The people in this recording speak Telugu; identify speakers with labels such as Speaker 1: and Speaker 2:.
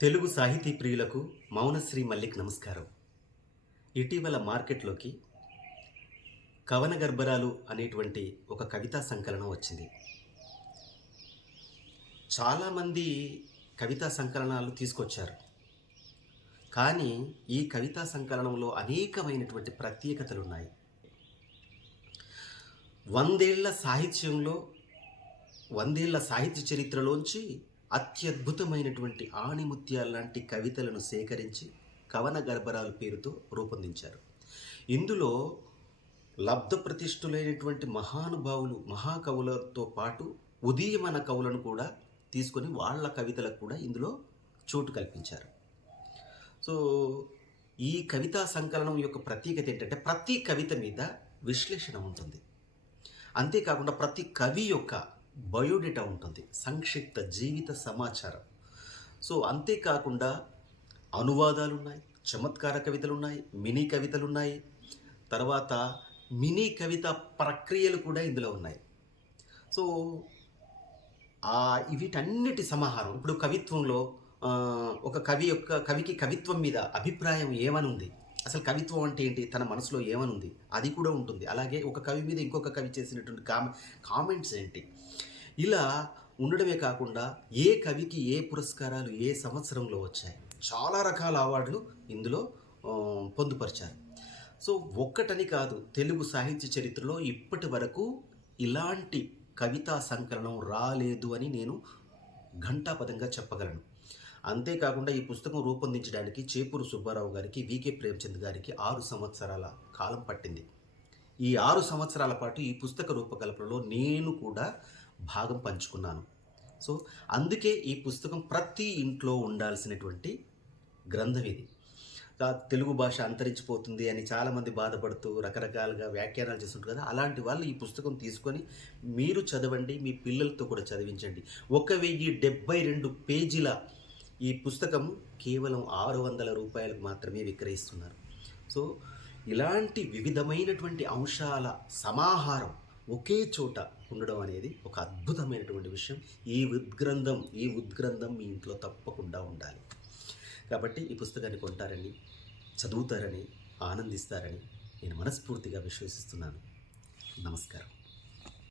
Speaker 1: తెలుగు సాహితీ ప్రియులకు మౌనశ్రీ మల్లిక్ నమస్కారం. ఇటీవల మార్కెట్లోకి కవన గర్భరాలు అనేటువంటి ఒక కవితా సంకలనం వచ్చింది. చాలామంది కవితా సంకలనాలు తీసుకొచ్చారు. కానీ ఈ కవితా సంకలనంలో అనేకమైనటువంటి ప్రత్యేకతలు ఉన్నాయి వందేళ్ళ సాహిత్యంలో వందేళ్ళ సాహిత్య చరిత్రలోంచి అత్యద్భుతమైనటువంటి ఆణిముత్యాల లాంటి కవితలను సేకరించి కవన గర్భరాల పేరుతో రూపొందించారు. ఇందులో లబ్ధ ప్రతిష్ఠులైనటువంటి మహానుభావులు మహాకవులతో పాటు ఉదీయమన కవులను కూడా తీసుకొని వాళ్ళ కవితలకు కూడా ఇందులో చోటు కల్పించారు. సో ఈ కవితా సంకలనం యొక్క ప్రత్యేకత ఏంటంటే ప్రతి కవిత మీద విశ్లేషణ ఉంటుంది. అంతేకాకుండా ప్రతి కవి యొక్క బయోడేటా ఉంటుంది సంక్షిప్త జీవిత సమాచారం. సో అంతేకాకుండా అనువాదాలు ఉన్నాయి చమత్కార కవితలు ఉన్నాయి మినీ కవితలు ఉన్నాయి తర్వాత మినీ కవిత ప్రక్రియలు కూడా ఇందులో ఉన్నాయి. సో వీటన్నిటి సమాహారం ఇప్పుడు కవిత్వంలో ఒక కవి యొక్క కవికి కవిత్వం మీద అభిప్రాయం ఏమనుంది? అసలు కవిత్వం అంటే ఏంటి? తన మనసులో ఏమనుంది? అది కూడా ఉంటుంది. అలాగే ఒక కవి మీద ఇంకొక కవి చేసినటువంటి కామె కామెంట్స్ ఏంటి? ఇలా ఉండడమే కాకుండా ఏ కవికి ఏ పురస్కారాలు ఏ సంవత్సరంలో వచ్చాయి? చాలా రకాల అవార్డులు ఇందులో పొందుపరిచారు. సో ఒక్కటని కాదు తెలుగు సాహిత్య చరిత్రలో ఇప్పటి వరకు ఇలాంటి కవితా సంకలనం రాలేదు అని నేను ఘంటాపదంగా చెప్పగలను. అంతేకాకుండా ఈ పుస్తకం రూపొందించడానికి చేపూరు సుబ్బారావు గారికి వికే ప్రేమచంద్ గారికి ఆరు సంవత్సరాల కాలం పట్టింది. ఈ ఆరు సంవత్సరాల పాటు ఈ పుస్తక రూపకల్పనలో నేను కూడా భాగం పంచుకున్నాను. సో అందుకే ఈ పుస్తకం ప్రతి ఇంట్లో ఉండాల్సినటువంటి గ్రంథం ఇది. తెలుగు భాష అంతరించిపోతుంది అని చాలామంది బాధపడుతూ రకరకాలుగా వ్యాఖ్యానాలు చేస్తుంటారు కదా అలాంటి వాళ్ళు ఈ పుస్తకం తీసుకొని మీరు చదవండి మీ పిల్లలతో కూడా చదివించండి. ఒక వెయ్యి డెబ్బై రెండు పేజీల ఈ పుస్తకం కేవలం ఆరు వందల రూపాయలకు మాత్రమే విక్రయిస్తున్నారు. సో ఇలాంటి వివిధమైనటువంటి అంశాల సమాహారం ఒకే చోట ఉండడం అనేది ఒక అద్భుతమైనటువంటి విషయం. ఈ ఉద్గ్రంథం ఈ ఉద్గ్రంథం మీ ఇంట్లో తప్పకుండా ఉండాలి. కాబట్టి ఈ పుస్తకాన్ని కొంటారని చదువుతారని ఆనందిస్తారని నేను మనస్ఫూర్తిగా విశ్వసిస్తున్నాను. నమస్కారం.